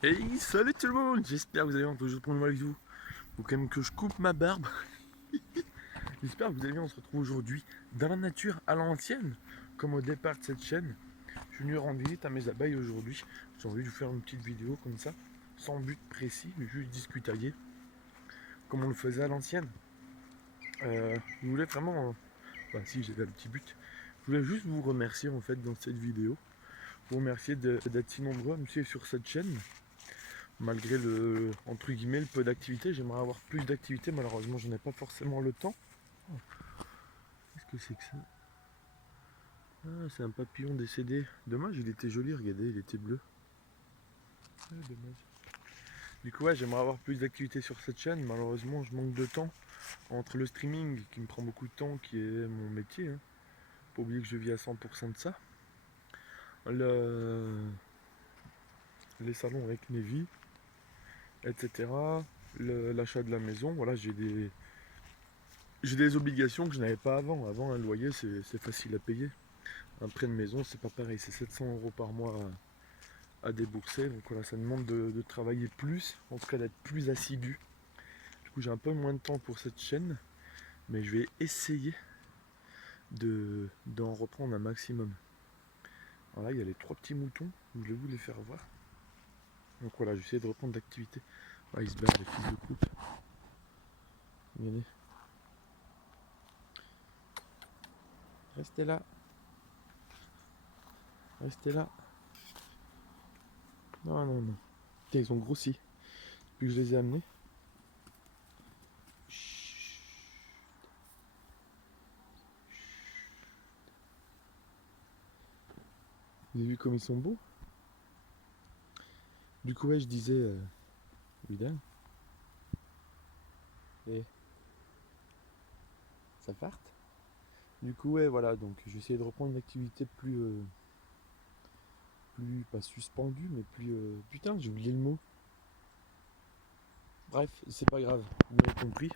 Hey, salut tout le monde. J'espère que vous allez bien, toujours pour une nouvelle vidéo. Faut quand même que je coupe ma barbe. J'espère que vous allez bien, on se retrouve aujourd'hui dans la nature à l'ancienne, comme au départ de cette chaîne. Je suis venu rendre visite à mes abeilles aujourd'hui. J'ai envie de vous faire une petite vidéo comme ça, sans but précis, mais juste discutailler, comme on le faisait à l'ancienne. Je voulais vraiment, enfin si j'avais un petit but, je voulais juste vous remercier en fait dans cette vidéo. Vous remercier d'être si nombreux à me suivre sur cette chaîne. Malgré le entre guillemets le peu d'activité, j'aimerais avoir plus d'activité, malheureusement j'en ai pas forcément le temps. Oh, qu'est-ce que c'est que ça? Ah, c'est un papillon décédé. Dommage, il était joli, regardez, il était bleu. Ah, dommage. Du coup ouais, j'aimerais avoir plus d'activité sur cette chaîne, malheureusement je manque de temps entre le streaming qui me prend beaucoup de temps, qui est mon métier, hein. Pas oublier que je vis à 100% de ça. Les salons avec Nevi, etc. L'achat de la maison, voilà, j'ai des obligations que je n'avais pas avant. Avant, un loyer, c'est facile à payer. Un prêt de maison, c'est pas pareil. C'est 700 € par mois à débourser. Donc voilà, ça demande de travailler plus, en tout cas d'être plus assidu. Du coup, j'ai un peu moins de temps pour cette chaîne, mais je vais essayer d'en reprendre un maximum. Voilà, il y a les 3 petits moutons. Je voulais vous les faire voir. Donc voilà, j'essaie de reprendre d'activité. Ah, ils se battent, les fils de coupe. Regardez. Restez là. Restez là. Non, non, non. Putain, ils ont grossi. Depuis que je les ai amenés. Chut. Vous avez vu comme ils sont beaux? Du coup, ouais, je disais. Évidemment. Et ça parte. Du coup, ouais, voilà. Donc, j'essayais de reprendre une activité plus pas suspendue, mais plus. Putain, j'ai oublié le mot. Bref, c'est pas grave. Vous m'avez compris.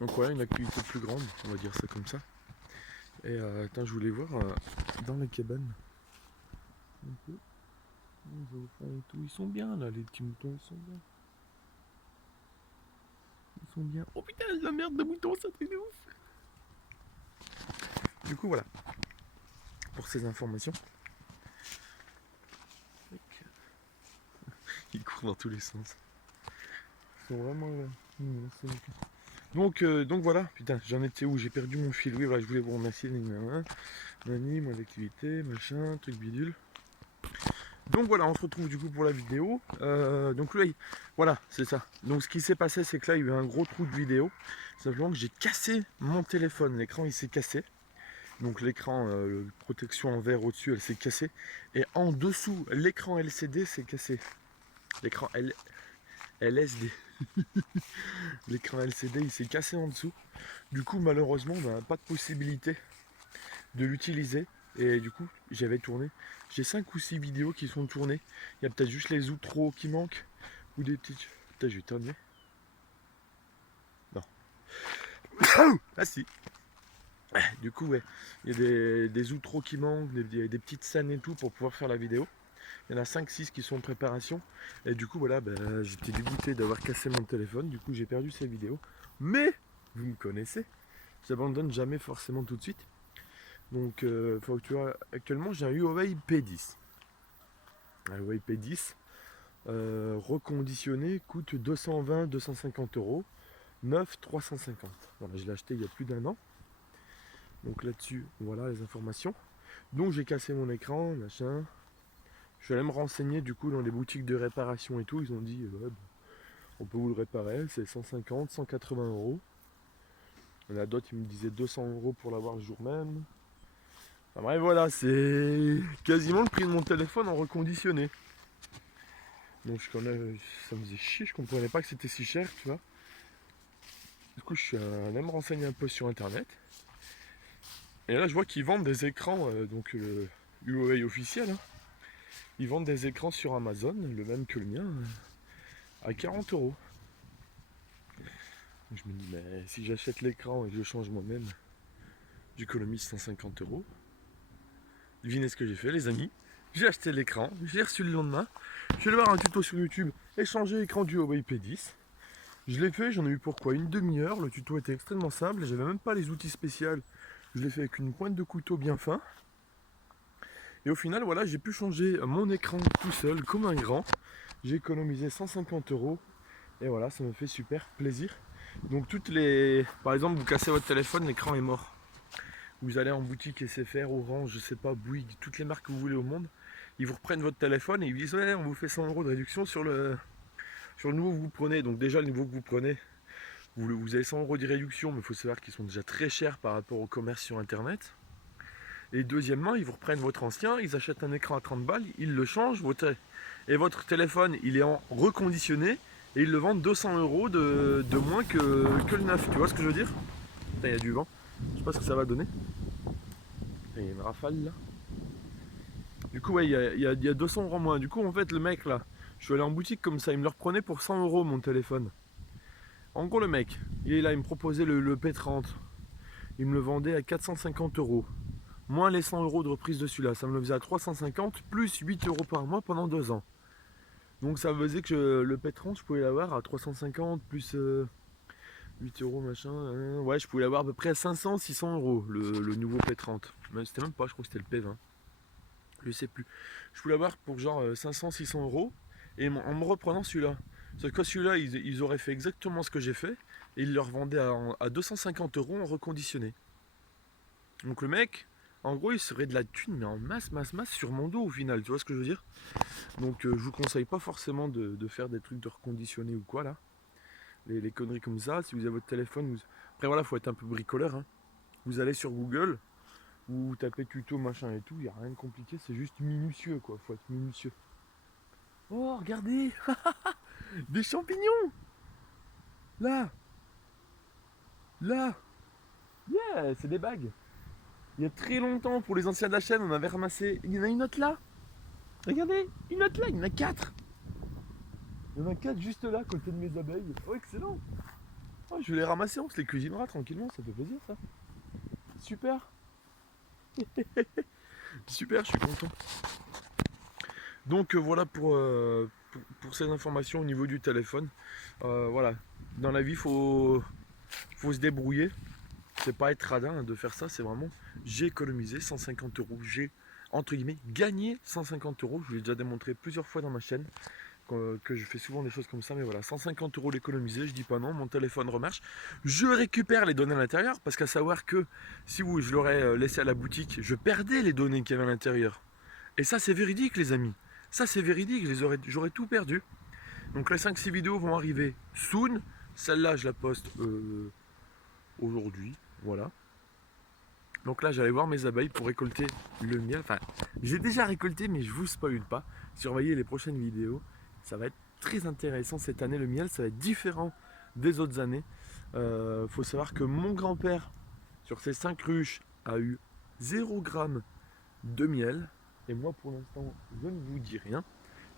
Donc, voilà, une activité plus grande, on va dire ça comme ça. Et attends, je voulais voir dans la cabane. Un peu. Et tout. Ils sont bien là, les petits moutons, ils sont bien. Ils sont bien. Oh putain, la merde de mouton, ça truc de ouf. Du coup, voilà. Pour ces informations. Ils courent dans tous les sens. Ils sont vraiment là. Donc voilà, putain, j'en étais où? J'ai perdu mon fil. Oui, voilà, je voulais vous remercier. Nani, mon activité, machin, truc bidule. Donc voilà, on se retrouve du coup pour la vidéo. Donc là, voilà, c'est ça. Donc ce qui s'est passé, c'est que là, il y a eu un gros trou de vidéo. Simplement que j'ai cassé mon téléphone. L'écran, il s'est cassé. Donc l'écran, protection en verre au-dessus, elle s'est cassée. Et en dessous, l'écran LCD s'est cassé. L'écran LSD. L'écran LCD, il s'est cassé en dessous. Du coup, malheureusement, on n'a pas de possibilité de l'utiliser. Et du coup, j'avais tourné. J'ai 5 ou 6 vidéos qui sont tournées. Il y a peut-être juste les outros qui manquent. Ou des petites. Putain, je vais éternuer. Non. Ah si. Du coup, ouais. Il y a des outros qui manquent, des petites scènes et tout pour pouvoir faire la vidéo. Il y en a 5-6 qui sont en préparation. Et du coup, voilà, j'étais dégoûté d'avoir cassé mon téléphone. Du coup, j'ai perdu ces vidéos. Mais, vous me connaissez, j'abandonne jamais forcément tout de suite. Donc, faut que tu vois, actuellement, j'ai un Huawei P10. Un Huawei P10 reconditionné coûte 220-250 €. Neuf, 350. Voilà, je l'ai acheté il y a plus d'1 an. Donc là-dessus, voilà les informations. Donc j'ai cassé mon écran, machin. Je suis allé me renseigner du coup dans les boutiques de réparation et tout. Ils ont dit, ouais, on peut vous le réparer, c'est 150, 180 €. Il y en a d'autres qui me disaient 200 € pour l'avoir le jour même. Enfin bref, voilà, c'est quasiment le prix de mon téléphone en reconditionné. Donc ça me faisait chier, je comprenais pas que c'était si cher, tu vois. Du coup, je suis allé me renseigner un peu sur internet. Et là, je vois qu'ils vendent des écrans, donc Huawei officiel, hein. Ils vendent des écrans sur Amazon, le même que le mien, à 40 €. Je me dis, mais si j'achète l'écran et que je change moi-même, j'économise 150 €. Devinez ce que j'ai fait, les amis. J'ai acheté l'écran, j'ai reçu le lendemain. Je vais voir un tuto sur YouTube, échanger écran du Huawei P10. Je l'ai fait, j'en ai eu pour quoi, une demi-heure. Le tuto était extrêmement simple, j'avais même pas les outils spéciaux. Je l'ai fait avec une pointe de couteau bien fin. Et au final, voilà, j'ai pu changer mon écran tout seul, comme un grand. J'ai économisé 150 euros. Et voilà, ça me fait super plaisir. Donc par exemple, vous cassez votre téléphone, l'écran est mort. Vous allez en boutique SFR, Orange, je sais pas, Bouygues, toutes les marques que vous voulez au monde. Ils vous reprennent votre téléphone et ils vous disent ouais, on vous fait 100 euros de réduction sur le nouveau que vous prenez. Donc déjà, le nouveau que vous prenez, vous avez 100 euros de réduction, mais il faut savoir qu'ils sont déjà très chers par rapport au commerce sur Internet. Et deuxièmement, ils vous reprennent votre ancien, ils achètent un écran à 30 balles, ils le changent, et votre téléphone, il est en reconditionné, et ils le vendent 200 euros de moins que le neuf. Tu vois ce que je veux dire? Putain, il y a du vent. Je sais pas ce que ça va donner. Il y a une rafale là. Du coup, ouais, il y a 200 euros moins. Du coup, en fait, le mec là, je suis allé en boutique comme ça, il me le reprenait pour 100 euros mon téléphone. En gros, le mec, il est là, il me proposait le P30. Il me le vendait à 450 euros. Moins les 100 euros de reprise de celui-là. Ça me le faisait à 350 plus 8 euros par mois pendant 2 ans. Donc ça faisait que le P30, je pouvais l'avoir à 350 plus 8 euros machin. Ouais, je pouvais l'avoir à peu près à 500, 600 euros le nouveau P30. Mais c'était même pas, je crois que c'était le P20. Je sais plus. Je pouvais l'avoir pour genre 500, 600 euros. Et en me reprenant celui-là. Sauf que celui-là, ils auraient fait exactement ce que j'ai fait. Et ils le revendaient à 250 euros en reconditionné. Donc le mec, en gros, il serait de la thune, mais en masse, masse, masse sur mon dos au final. Tu vois ce que je veux dire? Donc je vous conseille pas forcément de faire des trucs de reconditionné ou quoi là. Les conneries comme ça, si vous avez votre téléphone, après voilà, faut être un peu bricoleur. Hein. Vous allez sur Google, vous tapez tuto machin et tout, il n'y a rien de compliqué, c'est juste minutieux quoi, faut être minutieux. Oh regardez, des champignons. Là, là, yeah, c'est des bagues. Il y a très longtemps, pour les anciens de la chaîne, on avait ramassé. Il y en a une autre là. Regardez, une autre là, il y en a 4. Il y en a 4 juste là, à côté de mes abeilles. Oh, excellent. Oh, je vais les ramasser, on se les cuisinera tranquillement, ça fait plaisir ça. Super. Super, je suis content. Donc voilà pour ces informations au niveau du téléphone. Voilà, dans la vie, faut se débrouiller. C'est pas être radin de faire ça, c'est vraiment j'ai économisé 150 euros. J'ai entre guillemets gagné 150 euros. Je l'ai déjà démontré plusieurs fois dans ma chaîne. Que je fais souvent des choses comme ça, mais voilà, 150 euros l'économiser, je dis pas non, mon téléphone remarche. Je récupère les données à l'intérieur, parce qu'à savoir que si je l'aurais laissé à la boutique, je perdais les données qu'il y avait à l'intérieur. Et ça, c'est véridique, les amis. Ça, c'est véridique, j'aurais tout perdu. Donc les 5-6 vidéos vont arriver soon. Celle-là, je la poste aujourd'hui, voilà. Donc là, j'allais voir mes abeilles pour récolter le miel. Enfin, j'ai déjà récolté, mais je vous spoil pas. Surveillez les prochaines vidéos. Ça va être très intéressant cette année. Le miel, ça va être différent des autres années. Faut savoir que mon grand-père, sur ses 5 ruches, a eu 0 g de miel. Et moi, pour l'instant, je ne vous dis rien.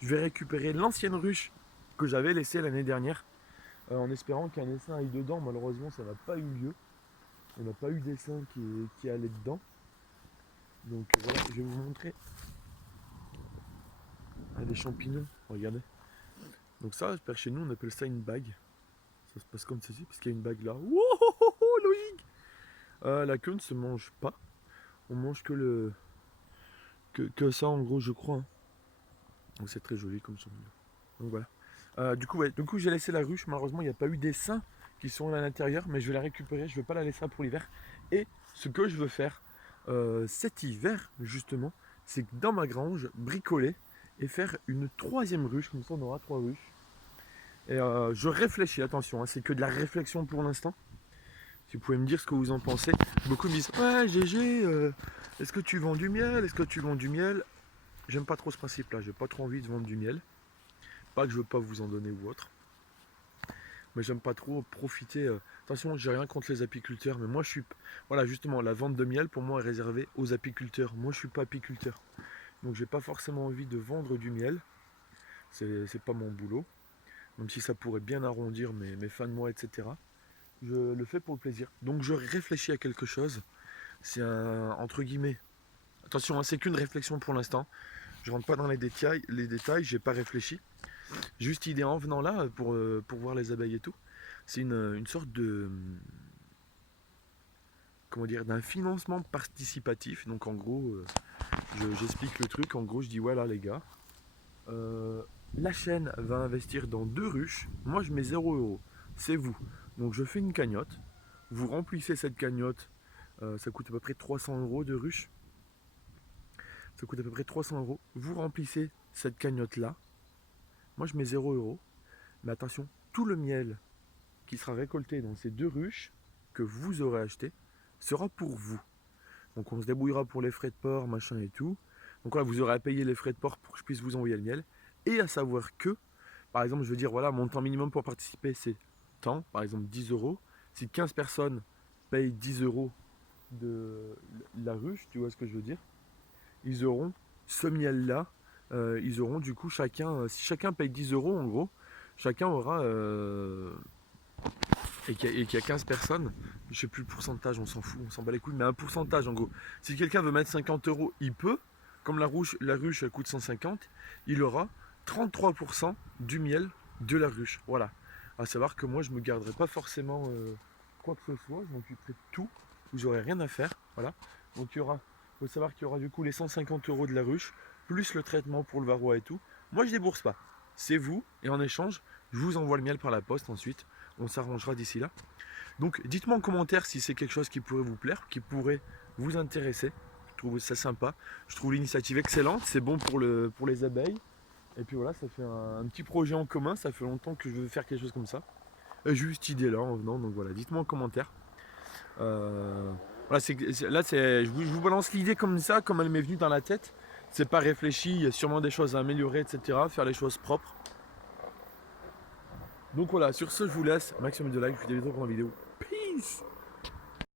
Je vais récupérer l'ancienne ruche que j'avais laissée l'année dernière, en espérant qu'un essaim aille dedans. Malheureusement, ça n'a pas eu lieu. On n'a pas eu d'essaim qui allait dedans. Donc voilà, je vais vous montrer. Ah, des champignons, regardez. Donc ça, chez nous, on appelle ça une bague. Ça se passe comme ceci, parce qu'il y a une bague là. Wouhou, logique. La queue ne se mange pas. On mange que ça, en gros, je crois. Hein. Donc c'est très joli comme champignon. Donc voilà. Du coup, j'ai laissé la ruche. Malheureusement, il n'y a pas eu d'essaims qui sont à l'intérieur, mais je vais la récupérer. Je ne vais pas la laisser pour l'hiver. Et ce que je veux faire cet hiver, justement, c'est que dans ma grange, bricoler et faire une 3e ruche. Comme ça, on aura 3 ruches. Et je réfléchis, attention, hein, c'est que de la réflexion pour l'instant. Si vous pouvez me dire ce que vous en pensez. Beaucoup me disent ouais GG, est-ce que tu vends du miel? Est-ce que tu vends du miel? J'aime pas trop ce principe là, j'ai pas trop envie de vendre du miel. Pas que je veux pas vous en donner ou autre. Mais j'aime pas trop profiter. Attention, j'ai rien contre les apiculteurs, mais moi je suis. Voilà, justement, la vente de miel pour moi est réservée aux apiculteurs. Moi je suis pas apiculteur. Donc j'ai pas forcément envie de vendre du miel. C'est pas mon boulot. Même si ça pourrait bien arrondir mes fins de mois, etc. Je le fais pour le plaisir. Donc je réfléchis à quelque chose. C'est un, entre guillemets, attention, hein, c'est qu'une réflexion pour l'instant. Je rentre pas dans les détails, j'ai pas réfléchi. Juste idée en venant là pour voir les abeilles et tout. C'est une sorte de comment dire d'un financement participatif. Donc en gros, j'explique le truc. En gros, je dis voilà les gars, la chaîne va investir dans 2 ruches. Moi, je mets 0 €. C'est vous. Donc je fais une cagnotte. Vous remplissez cette cagnotte. Ça coûte à peu près 300 € de ruche. Ça coûte à peu près 300 €. Vous remplissez cette cagnotte là. Moi, je mets 0 €. Mais attention, tout le miel qui sera récolté dans ces 2 ruches que vous aurez acheté sera pour vous. Donc on se débrouillera pour les frais de port, machin et tout. Donc voilà, vous aurez à payer les frais de port pour que je puisse vous envoyer le miel. Et à savoir que, par exemple, je veux dire, voilà, mon temps minimum pour participer, c'est tant, par exemple 10 €. Si 15 personnes payent 10 € de la ruche, tu vois ce que je veux dire, ils auront ce miel-là. Ils auront du coup chacun, si chacun paye 10 € en gros, chacun aura et qu'il y a 15 personnes, je sais plus le pourcentage, on s'en fout, on s'en bat les couilles, mais un pourcentage en gros. Si quelqu'un veut mettre 50 €, il peut, comme la ruche elle coûte 150, il aura 33% du miel de la ruche. Voilà. À savoir que moi je me garderai pas forcément quoi que ce soit, je m'occuperai de tout, j'aurai rien à faire. Voilà. Donc il faut savoir qu'il y aura du coup les 150 € de la ruche, plus le traitement pour le varroa et tout. Moi je débourse pas. C'est vous, et en échange, je vous envoie le miel par la poste ensuite. On s'arrangera d'ici là. Donc dites-moi en commentaire si c'est quelque chose qui pourrait vous plaire, qui pourrait vous intéresser. Je trouve ça sympa. Je trouve l'initiative excellente. C'est bon pour les abeilles. Et puis voilà, ça fait un petit projet en commun. Ça fait longtemps que je veux faire quelque chose comme ça. Juste idée là en venant. Donc voilà, dites-moi en commentaire. Voilà, je vous balance l'idée comme ça, comme elle m'est venue dans la tête. C'est pas réfléchi. Il y a sûrement des choses à améliorer, etc. Faire les choses propres. Donc voilà, sur ce, je vous laisse. Maximum de likes, je vous dis à bientôt pour une vidéo. Peace!